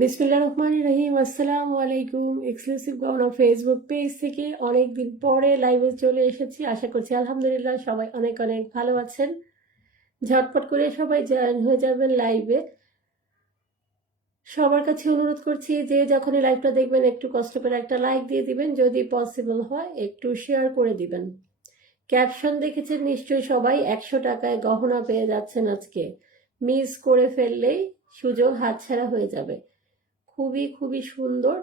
বিসমিল্লাহির রহমানির রহিম। আসসালামু আলাইকুম। এক্সক্লুসিভ গহনা ফেসবুক পেজ থেকে অনেকদিন পরে লাইভে চলে এসেছি। আশা করছি আলহামদুলিল্লাহ সবাই অনেক অনেক ভালো আছেন। ঝটপট করে সবাই জয়েন হয়ে যাবেন লাইভে। সবার কাছে অনুরোধ করছি যে যখনই লাইভটা দেখবেন একটু কষ্ট করে একটা লাইক দিয়ে দিবেন, যদি পসিবল হয় একটু শেয়ার করে দিবেন। ক্যাপশন দেখেছেন নিশ্চয়ই সবাই, 100 টাকায় গহনা পেয়ে যাচ্ছেন আজকে। মিস করে ফেললেই সুযোগ হাতছাড়া হয়ে যাবে। খুবই খুবই সুন্দর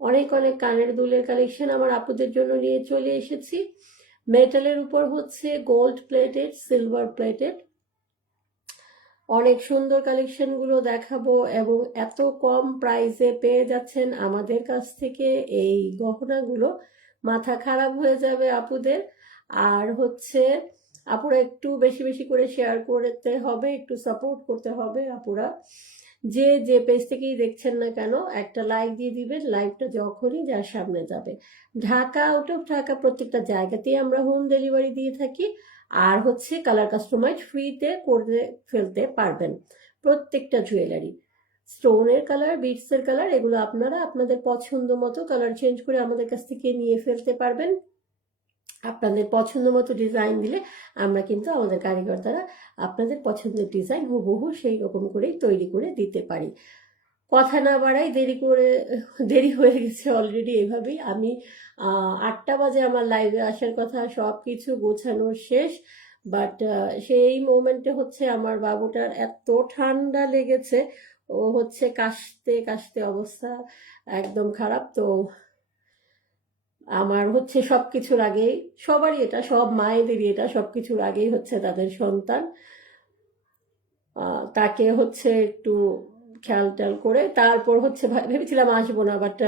অনেক অনেক কানের দুলের কালেকশন আমার আপুদের জন্য নিয়ে চলে এসেছি। মেটালের উপর হচ্ছে গোল্ড প্লেটেড, সিলভার প্লেটেড, অনেক সুন্দর কালেকশনগুলো দেখাবো এবং এত কম প্রাইসে পেয়ে যাচ্ছেন আমাদের কাছ থেকে এই গহনাগুলো। মাথা খারাপ হয়ে যাবে আপুদের। আর হচ্ছে আপুরা একটু বেশি বেশি করে শেয়ার করতে হবে, একটু সাপোর্ট করতে হবে আপুরা। যে যে পেজ থেকেই দেখছেন না কেন একটা লাইক দিয়ে দিবেন, লাইভটা যখনই যার সামনে যাবে। ঢাকা, আউট অফ ঢাকা প্রত্যেকটা জায়গাতেই আমরা হোম ডেলিভারি দিয়ে থাকি। আর হচ্ছে কালার কাস্টমাইজ ফ্রিতে করে ফেলতে পারবেন। প্রত্যেকটা জুয়েলারি, স্টোনের কালার, বিটসের কালার, এগুলো আপনারা আপনাদের পছন্দ মতো কালার চেঞ্জ করে আমাদের কাছ থেকে নিয়ে ফেলতে পারবেন। আপনাদের পছন্দ মতো ডিজাইন দিলে আমরা কিন্তু আমাদের কারিগর দ্বারা আপনাদের পছন্দের ডিজাইন হুবহু সেই রকম করেই তৈরি করে দিতে পারি। কথা না বাড়াই, দেরি হয়ে গেছে অলরেডি। এভাবেই আমি 8টা বাজে আমার লাইভে আসার কথা, সব কিছু গোছানো শেষ। বাট সেই মোমেন্টে হচ্ছে আমার বাবুটার এত ঠান্ডা লেগেছে, ও হচ্ছে কাশতে কাশতে অবস্থা একদম খারাপ। তো আমার হচ্ছে সবকিছুর আগেই, সবারই এটা, সব মায়েদেরই এটা, সবকিছুর আগেই হচ্ছে তাদের সন্তান। তাকে হচ্ছে একটু খেয়াল টেয়াল করে তারপর হচ্ছে ভেবেছিলাম আসবো না, বাট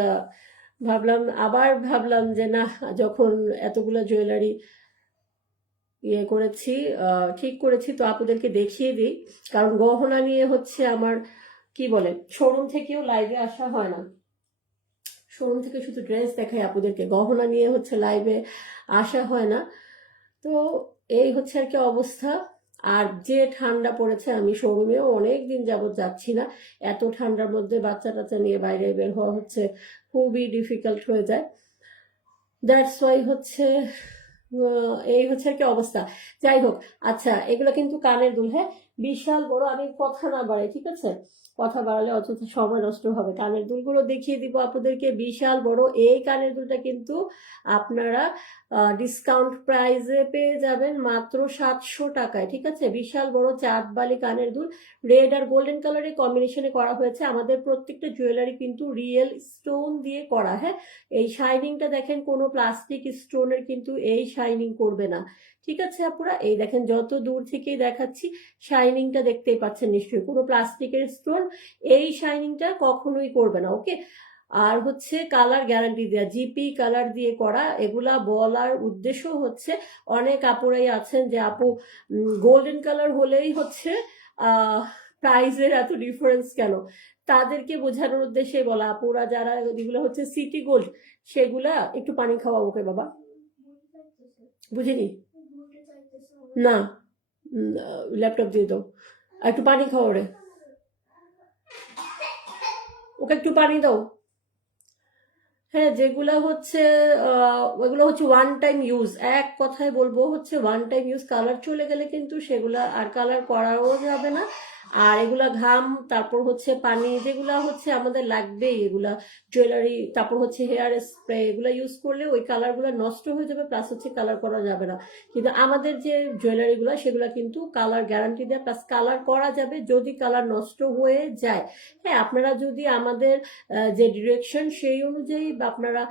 ভাবলাম যে না, যখন এতগুলো জুয়েলারি করেছি, ঠিক করেছি, তো আপনাদেরকে দেখিয়ে দিই। কারণ গহনা নিয়ে হচ্ছে আমার কি বলে, শোরুম থেকেও লাইভে আসা হয় না, শোরুম থেকে শুধু ড্রেস দেখাই আপনাদেরকে, গহনা নিয়ে হচ্ছে লাইভে আসা হয় না। তো এই হচ্ছে আর কি অবস্থা। আর যে ঠান্ডা পড়েছে, আমি শোরুমেও অনেক দিন যাবত যাচ্ছি না। এত ঠান্ডার মধ্যে বাচ্চা টাচ্চা নিয়ে বাইরে বের হওয়া হচ্ছে খুবই ডিফিকাল্ট হয়ে যায়। দ্যাটস ওয়াই হচ্ছে এই হচ্ছে আর কি অবস্থা। যাই হোক, আচ্ছা, এগুলো কিন্তু কানের দুল, হ্যাঁ, বিশাল বড়। আমি কথা না বাড়াই, ঠিক আছে? কথা বাড়ালে অযথা সময় নষ্ট হবে। কানের দুলগুলো দেখিয়ে দিব আপনাদেরকে, বিশাল বড়। এই কানের দুলটা কিন্তু আপনারা ডিসকাউন্ট প্রাইসে পেয়ে যাবেন মাত্র 700 টাকায়, ঠিক আছে? বিশাল বড় চাঁদবালি কানের দুল, রেড আর গোল্ডেন কালারের কম্বিনেশনে করা হয়েছে। আমাদের প্রত্যেকটা জুয়েলারি কিন্তু রিয়েল স্টোন দিয়ে করা, হ্যাঁ। এই শাইনিংটা দেখেন, কোনো প্লাস্টিক স্টোনের কিন্তু এই শাইনিং করবে না, ঠিক আছে আপুরা? এই দেখেন, যত দূর থেকেই দেখাচ্ছি শাইনিংটা দেখতেই পাচ্ছেন নিশ্চয়ই, কোনো প্লাস্টিকের স্টোন এই শাইনিংটা কখনোই করবে না, ওকে? আর হচ্ছে কালার গ্যারান্টি দেওয়া, জিপি কালার দিয়ে করা। এগুলা বলার উদ্দেশ্য হচ্ছে, অনেক আপুরাই আছেন যে আপু গোল্ডেন কালার হলেই হচ্ছে প্রাইসের এত ডিফারেন্স কেন, তাদেরকে বোঝানোর উদ্দেশ্যে বলা। আপুরা যারা যেগুলো হচ্ছে সিটি গোল্ড, সেগুলা একটু পানি খাওয়া ওকে বাবা, বুঝিনি না, ল্যাপটপ দিয়ে দাও, আর একটু পানি খাওয়া রে, ওকে একটু পানি দাও। হ্যাঁ, যেগুলা হচ্ছে ওইগুলো হচ্ছে ওয়ান টাইম ইউজ, এক কথায় বলবো হচ্ছে ওয়ান টাইম ইউজ। কালার চলে গেলে কিন্তু সেগুলা আর কালার করাও যাবে না। আর এগুলা ঘাম, তারপর হচ্ছে পানি, যেগুলা হচ্ছে আমাদের লাগবেই, এগুলা জুয়েলারি, তারপর হচ্ছে হেয়ার স্প্রে, এগুলা ইউজ করলে ওই কালারগুলো নষ্ট হয়ে যাবে, প্লাস হচ্ছে কালার করা যাবে না। কিন্তু আমাদের যে জুয়েলারিগুলো সেগুলো কিন্তু কালার গ্যারান্টি দেয়, প্লাস কালার করা যাবে যদি কালার নষ্ট হয়ে যায়। হ্যাঁ, আপনারা যদি আমাদের যে ডিরেকশন সেই অনুযায়ী বা আপনারা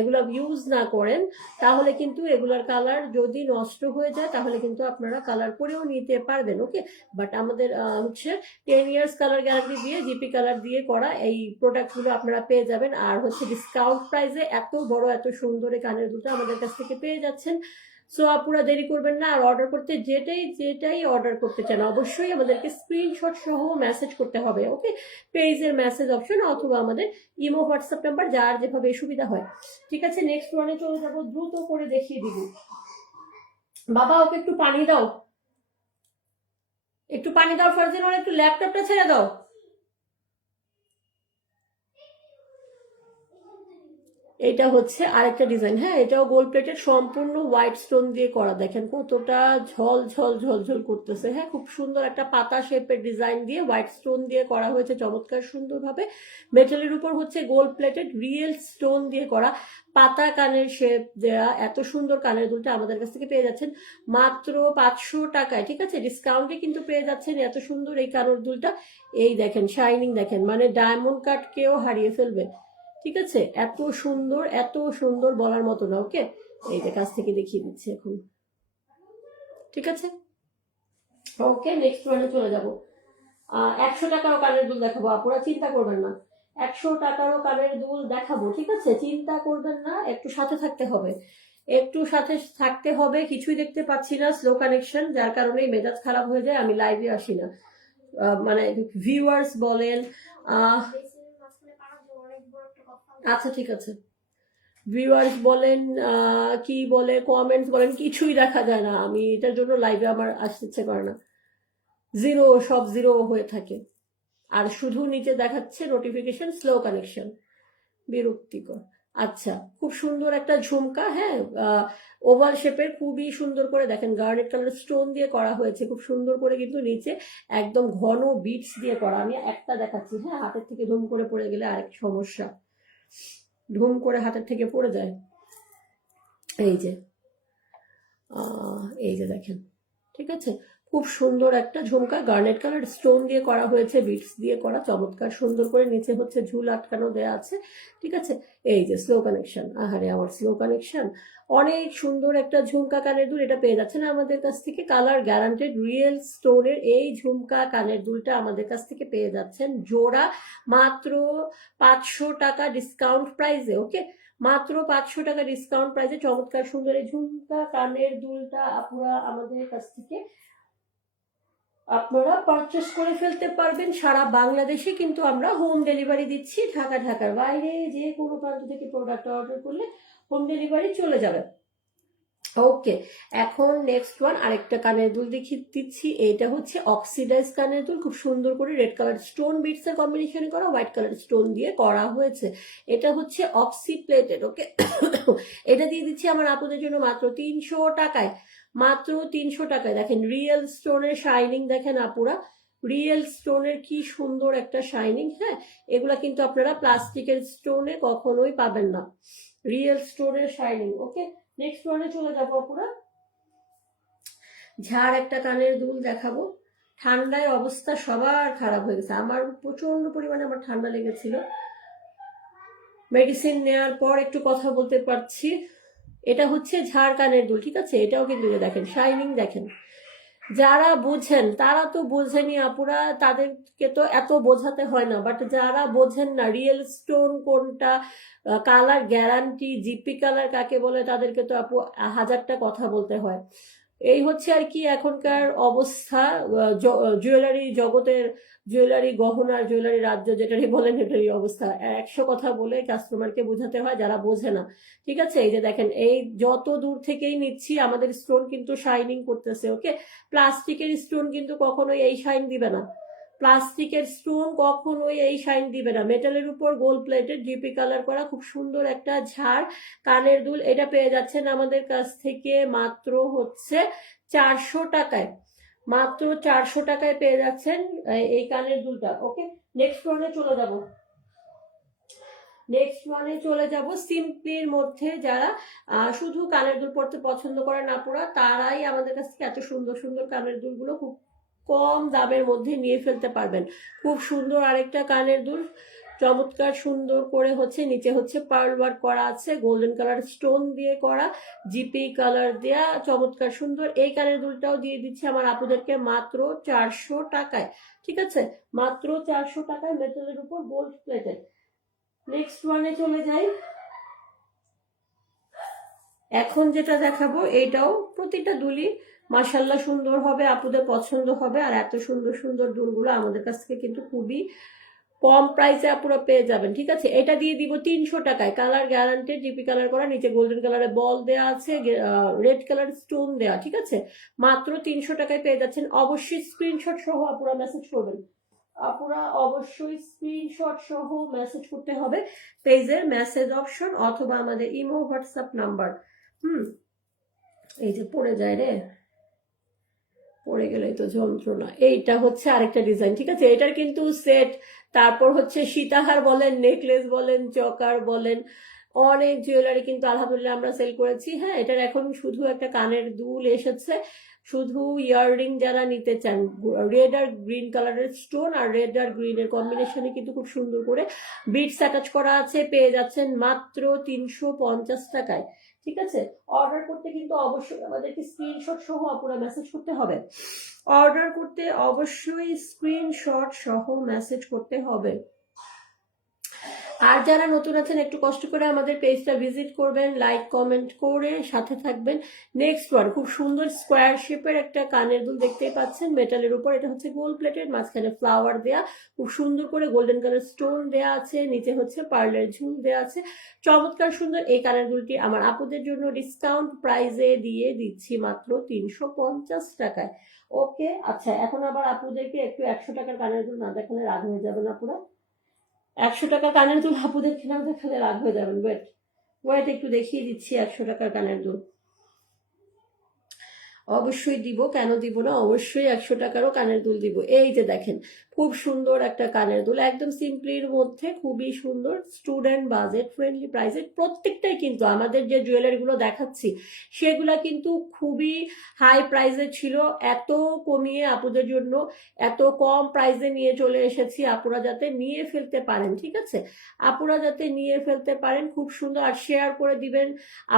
এগুলো ইউজ না করেন, তাহলে কিন্তু এগুলার কালার যদি নষ্ট হয়ে যায় তাহলে কিন্তু আপনারা কালার করেও নিতে পারবেন, ওকে? বাট আমাদের হচ্ছে 10 ইয়ার্স কালার গ্যারান্টি দিয়ে, জিপি কালার দিয়ে করা এই প্রোডাক্টগুলো আপনারা পেয়ে যাবেন। আর হচ্ছে ডিসকাউন্ট প্রাইসে এত বড় এত সুন্দর এই কানের দুটো আমাদের কাছ থেকে পেয়ে যাচ্ছেন। সো আপুরা দেরি করবেন না। আর অর্ডার করতে যেটাই অর্ডার করতে চান অবশ্যই আমাদেরকে স্ক্রিনশট সহ মেসেজ করতে হবে, ওকে? পেজের মেসেজ অপশন অথবা আমাদের ইমো, হোয়াটসঅ্যাপ নাম্বার, যার যেভাবে সুবিধা হয়, ঠিক আছে? নেক্সট ওয়ানে চলে যাবো, দ্রুত করে দেখিয়ে দিব। বাবা, ওকে একটু পানি দাও, একটু পানি দাও ফারজান, ওর একটু ল্যাপটপটা ছেড়ে দাও। এটা হচ্ছে আরেকটা ডিজাইন, হ্যাঁ এটাও গোল্ড প্লেটেড, সম্পূর্ণ হোয়াইট স্টোন দিয়ে করা, দেখেন কতটা ঝল ঝল ঝলঝল করতেছে। হ্যাঁ খুব সুন্দর একটা পাতা শেপের ডিজাইন দিয়ে হোয়াইট স্টোন দিয়ে করা হয়েছে চমৎকার সুন্দরভাবে। মেটালের উপর হচ্ছে গোল্ড প্লেটেড রিয়েল স্টোন দিয়ে করা পাতা কানের শেপ দেওয়া এত সুন্দর কানের দুলটা আমাদের কাছ থেকে পেয়ে যাচ্ছেন মাত্র 500 টাকায়। ঠিক আছে, ডিসকাউন্টে কিন্তু পেয়ে যাচ্ছেন এত সুন্দর এই কানের দুলটা। এই দেখেন শাইনিং দেখেন, মানে ডায়মন্ড কাটকেও হারিয়ে ফেলবে। ঠিক আছে, এত সুন্দর বলার মতো না। ওকে, এই যে কাছ থেকে দেখিয়ে দিচ্ছি এখন। ঠিক আছে, ওকে নেক্সট ওয়ানে চলে যাব। 100 টাকারও কানের দুল দেখাবো, আপনারা চিন্তা করবেন না। 100 টাকারও কানের দুল দেখাবো, ঠিক আছে, চিন্তা করবেন না, একটু সাথে থাকতে হবে, একটু সাথে থাকতে হবে। কিছুই দেখতে পাচ্ছি না, স্লো কানেকশন, যার কারণে মেজাজ খারাপ হয়ে যায়, আমি লাইভে আসি না। মানে ভিউয়ার্স বলেন, আচ্ছা ঠিক আছে, ভিউয়ার্স বলেন, কি বলে কমেন্টস বলেন, কিছুই দেখা যায় না। আমি এটার জন্য লাইভে আমার আসতে ইচ্ছে করে না, জিরো, সব জিরো হয়ে থাকে, আর শুধু নিচে দেখাচ্ছে নোটিফিকেশন স্লো কানেকশন, বিরক্তিকর। আচ্ছা, খুব সুন্দর একটা ঝুমকা, হ্যাঁ ওভাল শেপের, খুবই সুন্দর করে দেখেন গার্নেট কালার স্টোন দিয়ে করা হয়েছে খুব সুন্দর করে, কিন্তু নিচে একদম ঘন বিটস দিয়ে করা। আমি একটা দেখাচ্ছি, হ্যাঁ হাতের থেকে ধুম করে পড়ে গেলে আরেক সমস্যা, ধুম করে হাতের থেকে পড়ে যায়। এই যে দেখেন, ঠিক আছে, খুব সুন্দর একটা ঝুমকা, গার্নেট কালার স্টোন দিয়ে করা হয়েছে, বিটস দিয়ে করা, চমৎকার সুন্দর করে, নিচে হচ্ছে ঝুল আটকানো দেয়া আছে। ঠিক আছে, এই যে স্লো কানেকশন, আহারে আমার স্লো কানেকশন, অনেক সুন্দর একটা ঝুমকা কানের দুল, এটা পেয়ে যাচ্ছেন আমাদের কাছ থেকে, কালার গ্যারান্টেড রিয়েল স্টোনের এই ঝুমকা কানের দুলটা আমাদের কাছ থেকে পেয়ে যাচ্ছেন জোড়া মাত্র 500 টাকা ডিসকাউন্ট প্রাইসে। ওকে, মাত্র 500 টাকা ডিসকাউন্ট প্রাইসে চমৎকার সুন্দর এই ঝুমকা কানের দুলটা আপনারা আমাদের কাছ থেকে আপনারা পারচেস করে ফেলতে পারবেন সারা বাংলাদেশে, কিন্তু আমরা হোম ডেলিভারি দিচ্ছি। ঢাকার বাইরে যে কোনো প্রান্ত থেকে প্রোডাক্ট অর্ডার করলে হোম ডেলিভারি চলে যাবে। ওকে, এখন নেক্সট ওয়ান আরেকটা কানের দুল দেখিয়ে দিচ্ছি। এটা হচ্ছে অক্সিডাইজ কানের দুল, খুব সুন্দর করে রেড কালার স্টোন বিটস এর কম্বিনেশন করা, হোয়াইট কালার স্টোন দিয়ে করা হয়েছে। এটা হচ্ছে অক্সি প্লেটেড। ওকে, এটা দিয়ে দিচ্ছি আমার আপুদের জন্য মাত্র 300 টাকায়, মাত্র 300 টাকায়। দেখেন রিয়েল স্টোনের শাইনিং দেখেন আপুরা, রিয়েল স্টোনের কি সুন্দর একটা শাইনিং। হ্যাঁ, এগুলা কিন্তু আপনারা প্লাস্টিকের স্টোনে কখনোই পাবেন না, রিয়েল স্টোনের শাইনিং। ওকে, নেক্সট ওয়ানে চলে যাবো আপুরা। ঝাড় একটা কানের দুল দেখাবো। ঠান্ডায় অবস্থা সবার খারাপ হয়ে গেছে, আমার প্রচন্ড পরিমাণে আমার ঠান্ডা লেগেছিল, মেডিসিন নেওয়ার পর একটু কথা বলতে পারছি। এটা হচ্ছে ঝাড় কানের দুল, ঠিক আছে, এটাও কিন্তু দেখেন শাইনিং দেখেন, যারা বোঝেন তারা তো বোঝেনি আপুরা, তাদেরকে তো এত বোঝাতে হয় না, বাট যারা বোঝেন না রিয়েল স্টোন কোনটা, কালার গ্যারান্টি, জিপি কালার কাকে বলে, তাদেরকে তো আপু হাজারটা কথা বলতে হয়। এই হচ্ছে আর কি এখনকার অবস্থা জুয়েলারি জগতের, জুয়েলারি গহনার, জুয়েলারি রাজ্য যেটারই বলেন এটারই অবস্থা, 100 কথা বলে কাস্টমারকে বোঝাতে হয় যারা বোঝে না। ঠিক আছে, এই যে দেখেন, এই যত দূর থেকেই নিচ্ছি আমাদের স্টোন কিন্তু শাইনিং করতেছে। ওকে, প্লাস্টিকের স্টোন কিন্তু কখনোই এই শাইন দিবে না, প্লাস্টিকের স্টোন কখনোই এই শাইন দিবে না। মেটালের উপর গোল্ড প্লেটেড জিপি কালার করা খুব সুন্দর একটা ঝাড় কানের দুল, এটা পেয়ে যাচ্ছেন আমাদের কাছ থেকে মাত্র হচ্ছে 400 টাকায়, মাত্র 400 টাকায় পেয়ে যাচ্ছেন এই কানের দুলটা। ওকে, নেক্সট ওয়ানে চলে যাব। নেক্সট ওয়ানে চলে যাব সিম্পলির মধ্যে যারা শুধু কানের দুল পরতে পছন্দ করে না পুরা, তারাই আমাদের কাছ থেকে এত সুন্দর সুন্দর কানের দুলগুলো খুব কম দামের মধ্যে নিয়ে ফেলতে পারবেন। খুব সুন্দর আরেকটা কানের দুল, চমৎকার সুন্দর করে হচ্ছে, নিচে হচ্ছে পার্ল ওয়ার্ক করা আছে, গোল্ডেন কালার স্টোন দিয়ে করা, জিপি কালার দেয়া, চমৎকার সুন্দর। এই কানের দুলটাও দিয়ে দিচ্ছি আমার আপুদেরকে মাত্র 400 টাকায়। ঠিক আছে, মাত্র 400 টাকায়, মেটালের উপর গোল্ড প্লেটেড। নেক্সট ওয়ানে চলে যাই। এখন যেটা দেখাবো এটাও প্রতিটা দুলই মাশাল্লাহ সুন্দর হবে, আপুদের পছন্দ হবে, আর এত সুন্দর সুন্দর দুলগুলো আমাদের কাছ থেকে কিন্তু খুবই কম প্রাইসে আপুরা পেয়ে যাবেন। ঠিক আছে, এটা দিয়ে দিব 300 টাকায়, কালার গ্যারান্টেড, জিপি কালার করা, নিচে গোল্ডেন কালারের বল দেওয়া আছে, রেড কালার স্টোন দেওয়া। ঠিক আছে, মাত্র 300 টাকায় পেয়ে যাচ্ছেন। অবশ্যই স্ক্রিনশট সহ আপুরা মেসেজ করবেন, আপুরা অবশ্যই স্ক্রিনশট সহ মেসেজ করতে হবে পেজের মেসেজ অপশন অথবা আমাদের ইমো হোয়াটসঅ্যাপ নাম্বার। এই যে পড়ে যায় রে, পড়ে গেলেই তো যন্ত্রণা। এইটা হচ্ছে আরেকটা ডিজাইন, ঠিক আছে? এটার কিন্তু সেট, তারপর হচ্ছে সীতাহার বলেন, নেকলেস বলেন, চকার বলেন, অনেক জুয়েলারি কিন্তু আলহামদুলিল্লাহ আমরা সেল করেছি। হ্যাঁ, এটার এখন শুধু একটা কানের দুল এসেছে, শুধু ইয়াররিং যারা নিতে চান, রেড আর গ্রিন কালারের স্টোন আর রেড আর গ্রিনের কম্বিনেশনে কিন্তু খুব সুন্দর করে বিটস অ্যাটাচ করা আছে, পেয়ে যাচ্ছেন মাত্র 350 টাকায়। ঠিক আছে, অর্ডার করতে কিন্তু অবশ্যই আমাদেরকে স্ক্রিনশট সহ আপনারা মেসেজ করতে হবে। অর্ডার করতে অবশ্যই স্ক্রিনশট সহ মেসেজ করতে হবে। আর যারা নতুন আছেন একটু কষ্ট করে আমাদের পেজটা ভিজিট করবেন, লাইক কমেন্ট করে সাথে থাকবেন। নেক্সট ওয়ান, খুব সুন্দর স্কোয়ার শেপের একটা কানের দুল দেখতেই পাচ্ছেন মেটালের উপর। এটা হচ্ছে গোল্ড প্লেটেড, মাঝখানে ফ্লাওয়ার দেয়া, খুব সুন্দর করে গোল্ডেন কালার স্টোন দেয়া আছে, নিচে হচ্ছে পার্লের ঝুল দেয়া আছে, চমৎকার সুন্দর। এই কানের দুলটি আমার আপুদের জন্য ডিসকাউন্ট প্রাইসে দিয়ে দিচ্ছি মাত্র 350 টাকায়। ওকে, আচ্ছা এখন আবার আপুদেরকে একটু 100 টাকার কানের দুল না দেখালে রাগ হয়ে যাবেন আপুরা। 100 টাকার কানের দুল আপুদের না দেখালে রাগ হয়ে যাবেন। ওয়েট ওয়েট একটু দেখিয়ে দিচ্ছি 100 টাকার কানের দুল। অবশ্যই দিব, কেন দিব না, অবশ্যই 100 টাকারও কানের দুল দিব। এই যে দেখেন, খুব সুন্দর একটা কানের দুল, একদম সিম্পলির মধ্যে খুবই সুন্দর, স্টুডেন্ট বাজেট ফ্রেন্ডলি প্রাইসে। প্রত্যেকটাই কিন্তু আমাদের যে জুয়েলারিগুলো দেখাচ্ছি সেগুলা কিন্তু খুবই হাই প্রাইসে ছিল, এত কমিয়ে আপুদের জন্য এত কম প্রাইসে নিয়ে চলে এসেছি, আপুরা যাতে নিয়ে ফেলতে পারেন। ঠিক আছে, আপুরা যাতে নিয়ে ফেলতে পারেন, খুব সুন্দর। আর শেয়ার করে দিবেন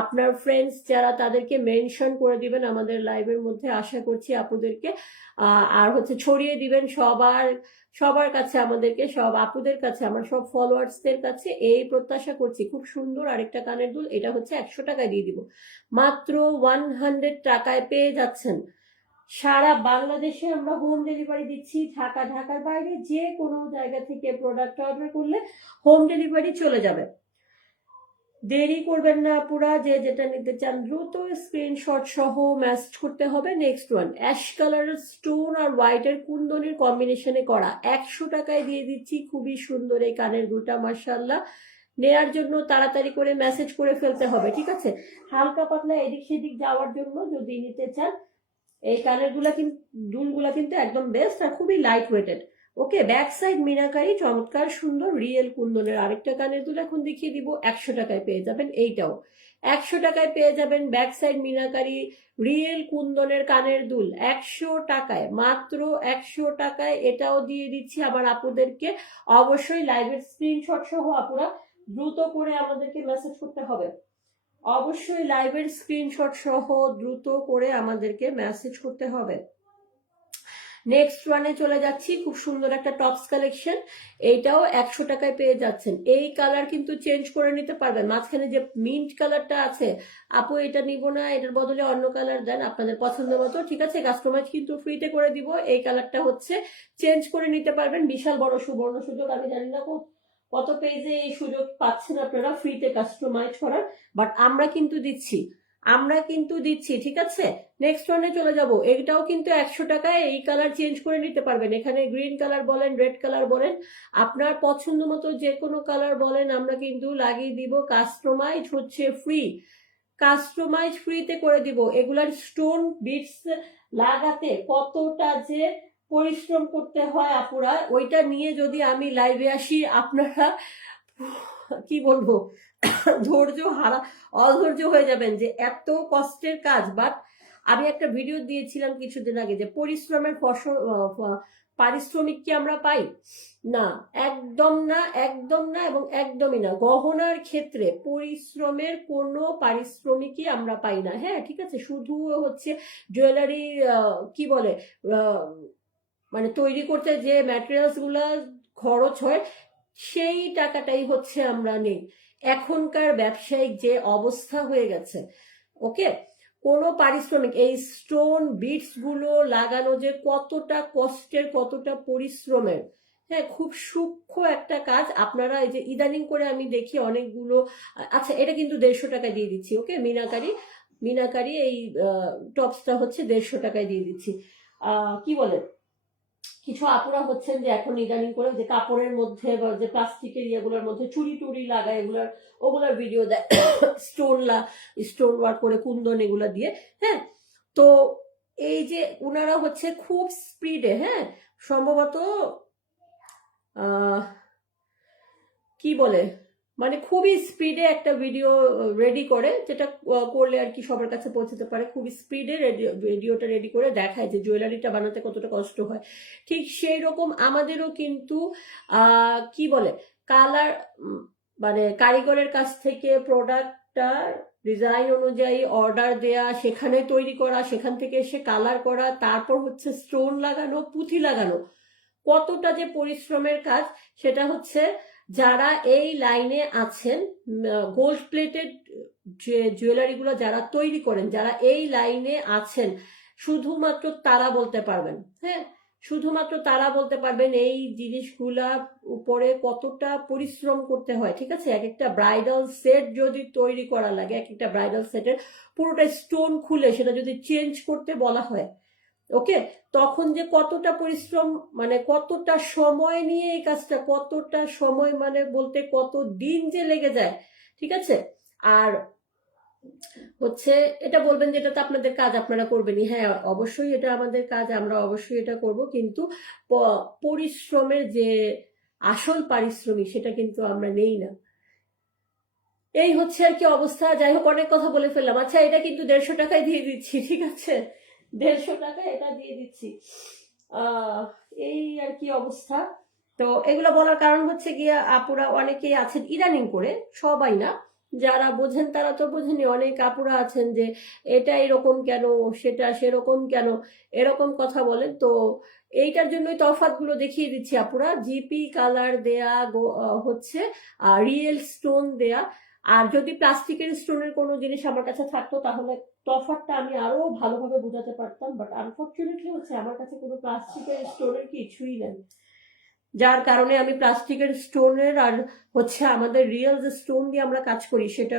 আপনার ফ্রেন্ডস যারা, তাদেরকে মেনশন করে দিবেন আমাদের লাইভের মধ্যে, আশা করছি আপুদেরকে। আর হচ্ছে ছড়িয়ে দিবেন সবার কাছে, আমাদেরকে সব আপুদের কাছে, আমার সব ফলোয়ার্সদের কাছে এই প্রত্যাশা করছি। খুব সুন্দর আরেকটা কানের দুল, এটা হচ্ছে 100 টাকায় দিয়ে দিব, মাত্র 100 টাকায় পেয়ে যাচ্ছেন। সারা বাংলাদেশে আমরা হোম ডেলিভারি দিচ্ছি, ঢাকার বাইরে যে কোনো জায়গা থেকে প্রোডাক্ট অর্ডার করলে হোম ডেলিভারি চলে যাবে। দেরি করবেন না আপুরা, যে যেটা নিতে চান দ্রুত স্ক্রিনশট সহ মেসেজ করতে হবে। নেক্সট ওয়ান, অ্যাশ কালারের স্টোন আর হোয়াইটের কুন্দনের কম্বিনেশনে করা, 100 টাকায় দিয়ে দিচ্ছি। খুবই সুন্দর এই কানের দুলটা, মাশাআল্লাহ। নেয়ার জন্য তাড়াতাড়ি করে মেসেজ করে ফেলতে হবে, ঠিক আছে? হালকা পাতলা এদিক সেদিক যাওয়ার জন্য যদি নিতে চান, এই কানের দুলগুলা কিন্তু একদম বেস্ট আর খুবই লাইট ওয়েটেড। ওকে, ব্যাক সাইড মিনাকারি, চমৎকার সুন্দর রিয়েল কুন্দনের আরেকটা কানের দুল এখন দেখিয়ে দিব। 100 টাকায় পেয়ে যাবেন এইটাও, 100 টাকায় পেয়ে যাবেন ব্যাক সাইড মিনাকারি রিয়েল কুন্দনের কানের দুল 100 টাকায়, মাত্র 100 টাকায় এটাও দিয়ে দিচ্ছি আবার আপুদেরকে। অবশ্যই লাইভের স্ক্রিনশট সহ আপুরা দ্রুত করে আমাদেরকে মেসেজ করতে হবে। অবশ্যই লাইভের স্ক্রিনশট সহ দ্রুত করে আমাদেরকে মেসেজ করতে হবে। নেক্সট ওয়ানে চলে যাচ্ছি, খুব সুন্দর একটা টপস কালেকশন, এইটাও 100 টাকায় পেয়ে যাচ্ছেন। এই কালার কিন্তু চেঞ্জ করে নিতে পারবেন, মাঝখানে যে মিন্ট কালারটা আছে, আপু এটা নিব না, এটার বদলে অন্য কালার দেন আপনাদের পছন্দ মতো, ঠিক আছে? কাস্টমাইজ কিন্তু ফ্রিতে করে দিব। এই কালারটা হচ্ছে চেঞ্জ করে নিতে পারবেন, বিশাল বড় সুবর্ণ সুযোগ। আমি জানি না কত পেজে এই সুযোগ পাচ্ছেন আপনারা ফ্রিতে কাস্টমাইজ করার, বাট আমরা কিন্তু দিচ্ছি, ঠিক আছে? নেক্সট ওয়ানে চলে যাব, এটাও কিন্তু 100 টাকায় এই কালার চেঞ্জ করে নিতে পারবেন। এখানে গ্রিন কালার বলেন, রেড কালার বলেন, আপনার পছন্দ মতো যে কোনো কালার বলেন, আমরা কিন্তু লাগিয়ে দিব। কাস্টমাইজ হচ্ছে ফ্রি, কাস্টমাইজ ফ্রিতে করে দিব। এগুলার স্টোন বিটস লাগাতে কতটা যে পরিশ্রম করতে হয় আপুরা, ওইটা নিয়ে যদি আমি লাইভে আসি আপনারা কি বলবো, অধৈর্য হয়ে যাবেন যে এত কষ্টের কাজ। বাট আমি একটা ভিডিও দিয়েছিলাম কিছুদিন আগে যে পরিশ্রমের পারিশ্রমিক কি আমরা পাই? না, একদম না, একদম না এবং একদমই না। গহনার ক্ষেত্রে পরিশ্রমের কোনো পারিশ্রমিকই আমরা পাই না। হ্যাঁ, ঠিক আছে, শুধু হচ্ছে জুয়েলারি কি বলে মানে তৈরি করতে যে ম্যাটেরিয়ালস গুলা খরচ হয়, সেই টাকাটাই হচ্ছে আমরা নেই। এখনকার ব্যবসায়িক যে অবস্থা হয়ে গেছে, ওকে, কোনো পারিশ্রমিক, এই স্টোন বিটস গুলো লাগানো যে কতটা কষ্টের, কতটা পরিশ্রমের, হ্যাঁ, খুব সূক্ষ্ম একটা কাজ। আপনারা এই যে ইদানিং করে আমি দেখি অনেকগুলো, আচ্ছা এটা কিন্তু 150 টাকায় দিয়ে দিচ্ছি। ওকে, মিনাকারি এই টপসটা হচ্ছে 150 টাকায় দিয়ে দিচ্ছি। কি বলে, কিছু আপুরা হচ্ছেন যে এখন ইদানিং করে যে কাপড়ের মধ্যে বা যে প্লাস্টিকের ইয়েগুলোর মধ্যে চুড়ি টুড়ি লাগায় ওগুলার ভিডিও দেয়, স্টোন ওয়ার্ক করে কুন্দন এগুলা দিয়ে। হ্যাঁ, তো এই যে ওনারা হচ্ছে খুব স্পিডে, হ্যাঁ, সম্ভবত কি বলে মানে খুবই স্পিডে একটা ভিডিও রেডি করে, যেটা করলে আর কি সবার কাছে পৌঁছতে পারে। খুবই স্পিডে ভিডিওটা রেডি করে দেখায় যে জুয়েলারিটা বানাতে কতটা কষ্ট হয়। ঠিক সেই রকম আমাদেরও কিন্তু কি বলে কালার, মানে কারিগরের কাছ থেকে প্রোডাক্টটা ডিজাইন অনুযায়ী অর্ডার দেয়া, সেখানে তৈরি করা, সেখান থেকে এসে কালার করা, তারপর হচ্ছে স্টোন লাগানো, পুঁথি লাগানো, কতটা যে পরিশ্রমের কাজ সেটা হচ্ছে যারা এই লাইনে আছেন, গোল্ড প্লেটেড যে জুয়েলারিগুলো যারা তৈরি করেন, যারা এই লাইনে আছেন, শুধুমাত্র তারা বলতে পারবেন। হ্যাঁ, শুধুমাত্র তারা বলতে পারবেন এই জিনিসগুলা উপরে কতটা পরিশ্রম করতে হয়। ঠিক আছে, এক একটা ব্রাইডাল সেট যদি তৈরি করা লাগে, এক একটা ব্রাইডাল সেটের পুরোটা স্টোন খুলে সেটা যদি চেঞ্জ করতে বলা হয়, ওকে, তখন যে কতটা পরিশ্রম, মানে কতটা সময় নিয়ে এই কাজটা, কতটা সময় মানে বলতে কত দিন যে লেগে যায়। ঠিক আছে, আর হচ্ছে এটা বলবেন যে এটা তো আপনাদের কাজ, আপনারা করবেনই। হ্যাঁ, অবশ্যই এটা আমাদের কাজ, আমরা অবশ্যই এটা করব, কিন্তু পরিশ্রমের যে আসল পারিশ্রমিক সেটা কিন্তু আমরা নেই না। এই হচ্ছে আর কি অবস্থা। যাই হোক, অনেক কথা বলে ফেললাম। আচ্ছা, এটা কিন্তু 150 টাকায় দিয়ে দিচ্ছি, ঠিক আছে, 150 টাকা এটা দিয়ে দিচ্ছি। এই আর কি অবস্থা। তো এগুলো বলার কারণ হচ্ছে গিয়ে আপুরা অনেকেই আছেন ইদানিং করে, সবাই না, যারা বোঝেন তারা তো বোঝেনি, অনেক আপুরা আছেন যে এটা এরকম কেন, সেটা সেরকম কেন, এরকম কথা বলেন। তো এইটার জন্যই তফাৎগুলো দেখিয়ে দিচ্ছি আপুরা। জিপি কালার দেয়া হচ্ছে রিয়েল স্টোন দেয়া। আর যদি প্লাস্টিকের স্টোনের কোনো জিনিস আমার কাছে থাকতো তাহলে তফাৎটা আমি আরো ভালোভাবে বোঝাতে পারতাম, বাট আনফর্চুনেটলি হচ্ছে আমার কাছে কোনো প্লাস্টিকের স্টোনের কিছুই নেই, যার কারণে আমি প্লাস্টিকের স্টোনের আর হচ্ছে আমাদের রিয়েল যে স্টোন দিয়ে আমরা কাজ করি সেটা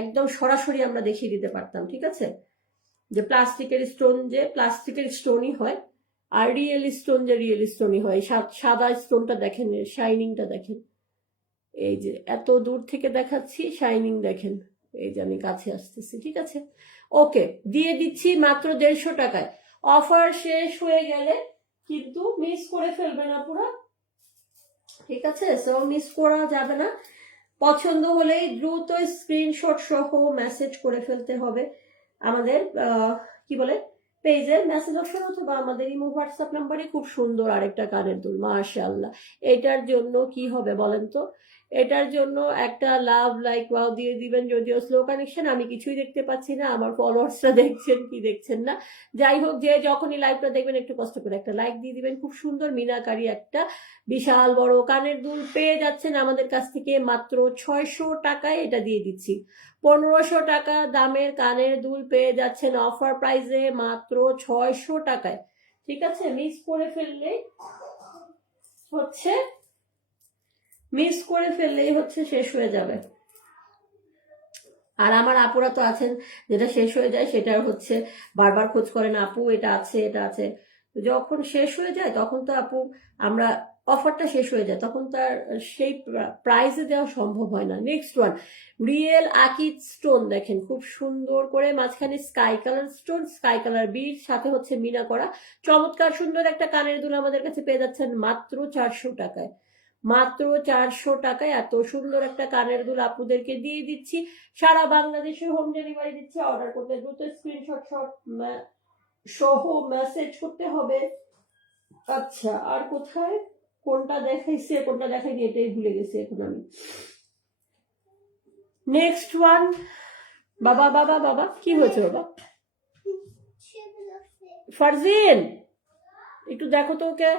একদম সরাসরি আমরা দেখিয়ে দিতে পারতাম। ঠিক আছে, যে প্লাস্টিকের স্টোন যে প্লাস্টিকের স্টোনই হয়, আর রিয়েল স্টোন যে রিয়েল স্টোনই হয়। সাদা স্টোনটা দেখেন, শাইনিংটা দেখেন, এই যে এত দূর থেকে দেখাচ্ছি, শাইনিং দেখেন, এই যে আমি কাছে আসতেছি। ঠিক আছে, ওকে, দিয়ে দিচ্ছি মাত্র 150 টাকায়। অফার শেষ হয়ে গেলে কিন্তু মিস করে ফেলবে না পুরো, ঠিক আছে, সো মিস করা যাবে না। পছন্দ হলেই দ্রুত স্ক্রিনশট সহ মেসেজ করে ফেলতে হবে আমাদের কি বলে পেজের মেসেজ অপশন, অথবা আমাদের ইমো হোয়াটসঅ্যাপ নাম্বারে। খুব সুন্দর আরেকটা কানের দুল, মাশাআল্লাহ। এটার জন্য কি হবে বলেন তো? এটার জন্য একটা লাভ লাইক ওয়াও দিয়ে দিবেন। যদিও স্লো কানেকশন, আমি কিছুই দেখতে পাচ্ছি না, আমার ফলোয়ার্সরা দেখছেন কি দেখছেন না, যাই হোক, যে যখনই লাইভটা দেখবেন একটু কষ্ট করে একটা লাইক দিয়ে দিবেন। খুব সুন্দর মিনাকারি একটা বিশাল বড় কানের দুল পেয়ে যাচ্ছেন আমাদের কাছ থেকে মাত্র 600 টাকায়। এটা দিয়ে দিচ্ছি 1500 টাকা দামের কানের দুল পেয়ে যাচ্ছেন অফার প্রাইসে মাত্র 600 টাকায়। ঠিক আছে, মিস করে ফেললেই হচ্ছে শেষ হয়ে যাবে। আর আমার আপুরা তো আছেন যেটা শেষ হয়ে যায় সেটা হচ্ছে বারবার খোঁজ করেন, আপু এটা আছে এটা আছে। যখন শেষ হয়ে যায় তখন তো আপু আমরা অফারটা শেষ হয়ে যায়, তখন তার সেই প্রাইসে দেওয়া সম্ভব হয় না। নেক্সট ওয়ান, রিয়েল আকিড স্টোন দেখেন, খুব সুন্দর করে মাঝখানে sky colour stone, sky colour bit, সাথে হচ্ছে মিনা করা, চমৎকার সুন্দর একটা কানের দুল আমাদের কাছে পেয়ে যাচ্ছেন মাত্র 400 টাকায়। মাত্র 400 টাকায় এত সুন্দর একটা কানের দুল আপুদেরকে দিয়ে দিচ্ছি। সারা বাংলাদেশে হোম ডেলিভারি দিচ্ছে। অর্ডার করতে দ্রুত স্ক্রিনশট সহ মেসেজ করতে হবে। আচ্ছা, আর কোথায় কোনটা দেখাইছে কোনটা দেখাইনি এটাই ভুলে গেছি এখন আমি। নেক্সট ওয়ান, বাবা বাবা বাবা কি হয়েছে বাবা? ফারজিন, একটু দেখো তো ওকে।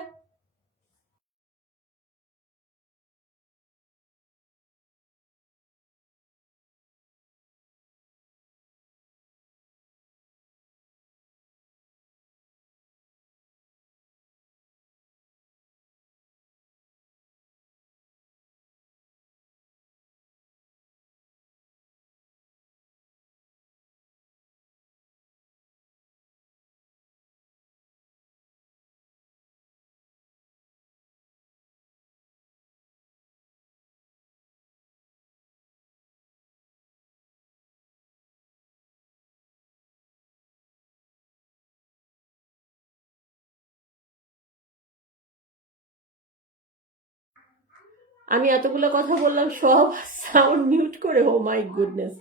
আমি এতগুলো কথা বললাম, সব সাউন্ড মিউট করে। ও মাই গুডনেস,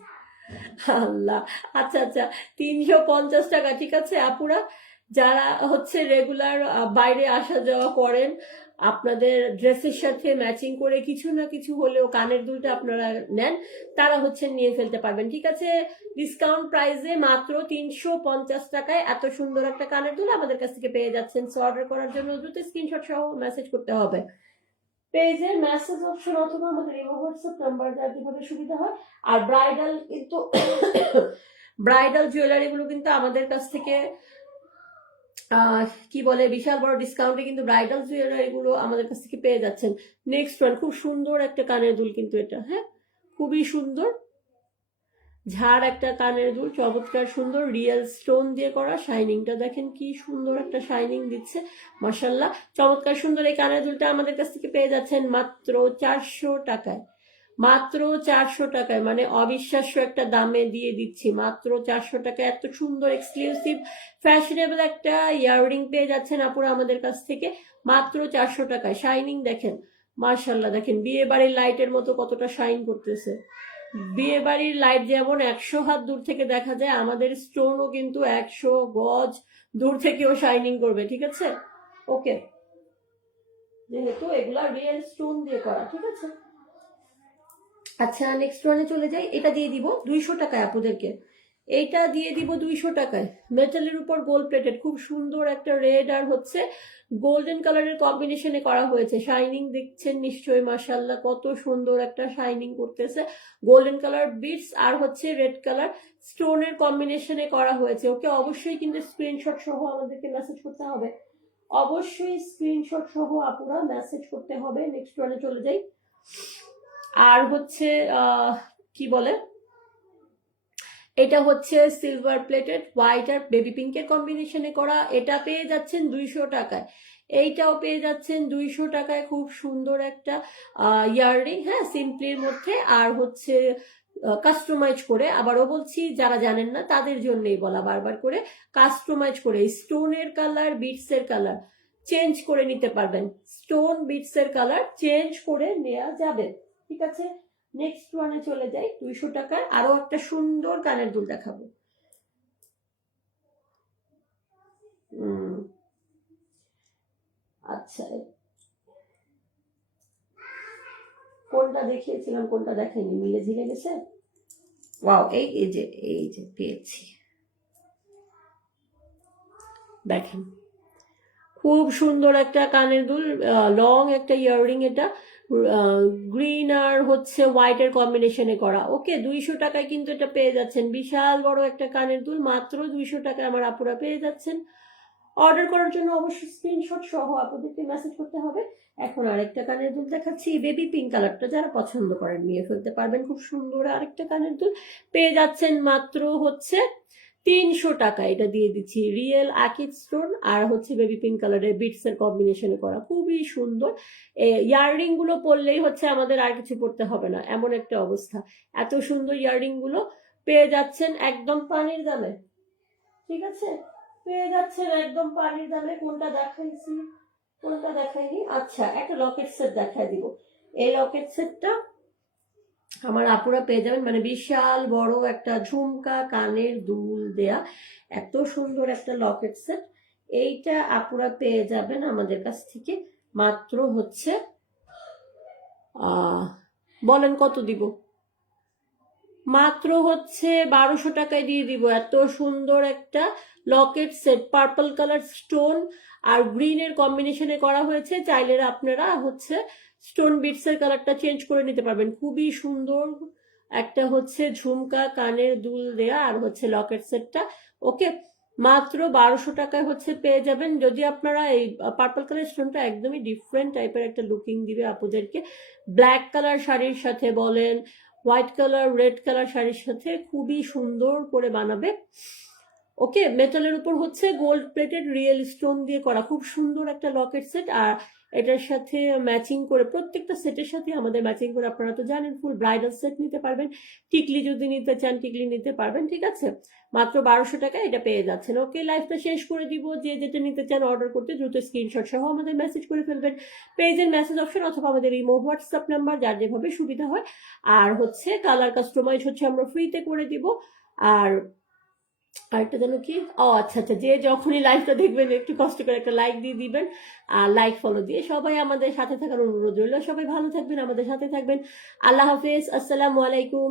আল্লাহ। আচ্ছা আচ্ছা, 350 টাকা, ঠিক আছে আপুরা। যারা হচ্ছে রেগুলার বাইরে আসা যাওয়া করেন, আপনাদের ড্রেসের সাথে ম্যাচিং করে কিছু না কিছু হলেও কানের দুলটা আপনারা নেন, তারা হচ্ছে নিয়ে ফেলতে পারবেন, ঠিক আছে। ডিসকাউন্ট প্রাইসে মাত্র 350 টাকায় এত সুন্দর একটা কানের দুল আমাদের কাছ থেকে পেয়ে যাচ্ছেন। সো অর্ডার করার জন্য দ্রুত স্ক্রিনশট সহ মেসেজ করতে হবে পেজের মেসেজ অপশন অথবা আমাদের ইমো হোয়াটসঅ্যাপ নাম্বার, যার যেভাবে সুবিধা হয়। আর ব্রাইডাল কিন্তু ব্রাইডাল জুয়েলারিগুলো কিন্তু আমাদের কাছ থেকে কি বলে বিশাল বড় ডিসকাউন্টে কিন্তু ব্রাইডাল জুয়েলারিগুলো আমাদের কাছ থেকে পেয়ে যাচ্ছেন। নেক্সট ওয়ান, খুব সুন্দর একটা কানের দুল কিন্তু এটা, হ্যাঁ খুবই সুন্দর, ঝাড় একটা কানের দুল, চমৎকার সুন্দর, রিয়েল স্টোন দিয়ে করা। শাইনিংটা দেখেন কি সুন্দর একটা শাইনিং দিচ্ছে, মাশাল্লাহ। চমৎকার সুন্দর এই কানের দুলটা আমাদের কাছ থেকে পেয়ে যাচ্ছেন মাত্র 400 টাকায়। মাত্র 400 টাকায়, মানে অবিশ্বাস্য একটা দামে দিয়ে দিচ্ছি, মাত্র 400 টাকায় এত সুন্দর এক্সক্লুসিভ ফ্যাশনেবল একটা ইয়াররিং পেয়ে যাচ্ছেন আপুরা আমাদের কাছ থেকে মাত্র 400 টাকায়। শাইনিং দেখেন, মাশাল্লাহ। দেখেন বিয়ে বাড়ির লাইটের মতো কতটা শাইন করতেছে। বিয়ে বাড়ির লাইট যেমন 100 হাত দূর থেকে দেখা যায়, আমাদের স্টোনও কিন্তু 100 গজ দূর থেকেও শাইনিং করবে, ঠিক আছে। ওকে, যেহেতু এগুলা রিয়েল স্টোন দিয়ে করা, ঠিক আছে। আচ্ছা নেক্সট ওয়ানে চলে যাই। এটা দিয়ে দিব 200 টাকায় আপুদেরকে, এইটা দিয়ে দিব 200 টাকায়। মেটালের উপর গোল্ড প্লেটেড, খুব সুন্দর একটা রেড আর হচ্ছে গোল্ডেন কালারের কম্বিনেশনে করা হয়েছে। শাইনিং দেখছেন নিশ্চয়ই, মাশাল্লাহ কত সুন্দর একটা শাইনিং করতেছে। গোল্ডেন কালার বিটস আর হচ্ছে রেড কালার স্টোনের কম্বিনেশনে করা হয়েছে। ওকে, অবশ্যই কিন্তু স্ক্রিনশট সহ আমাদেরকে মেসেজ করতে হবে, অবশ্যই স্ক্রিনশট সহ আপুরা মেসেজ করতে হবে। নেক্সট ওয়ানে চলে যাই। আর হচ্ছে কি বলে, এটা হচ্ছে সিলভার প্লেটেড হোয়াইট আর বেবি পিঙ্কের কম্বিনেশনে করা, এটা পেয়ে যাচ্ছেন 200 টাকায়। এইটাও পেয়ে যাচ্ছেন 200 টাকায়, খুব সুন্দর একটা ইয়াররিং, হ্যাঁ সিম্পলির মধ্যে, আর হচ্ছে কাস্টমাইজ করে। আবারও বলছি, যারা জানেন না তাদের জন্যই বলা বারবার করে, কাস্টমাইজ করে স্টোনের কালার বিটসের কালার চেঞ্জ করে নিতে পারবেন, স্টোন বিটসের কালার চেঞ্জ করে নেওয়া যাবে, ঠিক আছে। নেক্সট ওয়ানে চলে যাই। 200 টাকার আরো একটা সুন্দর কানের দুল দেখাবো। আচ্ছা, কোনটা দেখিয়েছিলাম কোনটা দেখাইনি, মিলে ঝিলে গেছে। ওয়াও, এই যে পেয়েছি, দেখেন খুব সুন্দর একটা কানের দুল, লং একটা ইয়াররিং, এটা গ্রিন আর হচ্ছে হোয়াইটের কম্বিনেশনে করা। ওকে, 200 টাকায় কিন্তু এটা পেয়ে যাচ্ছেন, বিশাল বড় একটা কানের দুল মাত্র 200 টাকায় আমার আপুরা পেয়ে যাচ্ছেন। অর্ডার করার জন্য অবশ্যই স্ক্রিনশট সহ আপনাদেরকে মেসেজ করতে হবে। এখন আরেকটা কানের দুল দেখাচ্ছি, বেবি পিঙ্ক কালারটা যারা পছন্দ করেন নিয়ে ফেলতে পারবেন। খুব সুন্দর আরেকটা কানের দুল পেয়ে যাচ্ছেন মাত্র হচ্ছে 300 টাকা। এটা দিয়ে দিচ্ছি, রিয়েল আকিড স্টোন আর হচ্ছে বেবি পিঙ্ক কালারের বিটস এর কম্বিনেশনে করা, খুবই সুন্দর। ইয়াররিং গুলো পরলেই হচ্ছে আমাদের আর কিছু পড়তে হবে না, এমন একটা অবস্থা। এত সুন্দর ইয়াররিং গুলো পেয়ে যাচ্ছেন একদম পানির দামে, ঠিক আছে, পেয়ে যাচ্ছেন একদম পানির দামে। কোনটা দেখাইছি কোনটা দেখাইনি, আচ্ছা একটা লকেট সেট দেখাই দিব। এই লকেট সেটটা আমার আপুরা পেয়ে যাবেন, মানে বিশাল বড় একটা ঝুমকা কানের দুল দেয়া এত সুন্দর একটা লকেট সেট। এইটা আপুরা পেয়ে যাবেন আমাদের কাছ থেকে মাত্র হচ্ছে বলেন কত দিব, মাত্র হচ্ছে 1200 টাকায় দিয়ে দিব। এত সুন্দর একটা locket set, purple colour stone আর গ্রিনের কম্বিনেশনে করা হয়েছে। চাইলে আপনারা হচ্ছে স্টোন বিটসের কালারটা চেঞ্জ করে নিতে পারবেন। খুবই সুন্দর একটা হচ্ছে ঝুমকা কানের দুল দেয়া আর হচ্ছে লকেট সেটটা। ওকে, মাত্র 1200 টাকায় হচ্ছে পেয়ে যাবেন। যদি আপনারা এই পার্পল কালার স্টোনটা একদমই ডিফারেন্ট টাইপের একটা লুকিং দিবে আপুদেরকে, ব্ল্যাক কালার শাড়ির সাথে বলেন, হোয়াইট কালার রেড কালার শাড়ির সাথে খুবই সুন্দর করে বানাবে। ওকে, মেটালের উপর হচ্ছে গোল্ড প্লেটেড রিয়েল স্টোন দিয়ে করা খুব সুন্দর একটা লকেট সেট। আর এটার সাথে ম্যাচিং করে প্রত্যেকটা সেটের সাথে আমাদের ম্যাচিং করে আপনারা তো জানেন ফুল ব্রাইডাল সেট নিতে পারবেন। টিকলি যদি নিতে চান টিকলি নিতে পারবেন, ঠিক আছে। মাত্র 1200 টাকা এটা পেয়ে যাচ্ছেন। ওকে, লাইফটা শেষ করে দিব। যে যেটা নিতে চান অর্ডার করতে দ্রুত স্ক্রিনশট সহ আমাদের মেসেজ করে ফেলবেন, পেজের মেসেজ অপশন অথবা আমাদের ইমো হোয়াটসঅ্যাপ নাম্বার, যার যেভাবে সুবিধা হয়। আর হচ্ছে কালার কাস্টমাইজ হচ্ছে আমরা ফ্রিতে করে দিব। আর আরেকটা যেন কি, ও আচ্ছা আচ্ছা, যে যখনই লাইভটা দেখবেন একটু কষ্ট করে একটা লাইক দিয়ে দিবেন। আর লাইক ফলো দিয়ে সবাই আমাদের সাথে থাকার অনুরোধ রইল। সবাই ভালো থাকবেন, আমাদের সাথে থাকবেন। আল্লাহ হাফেজ, আসসালামু আলাইকুম।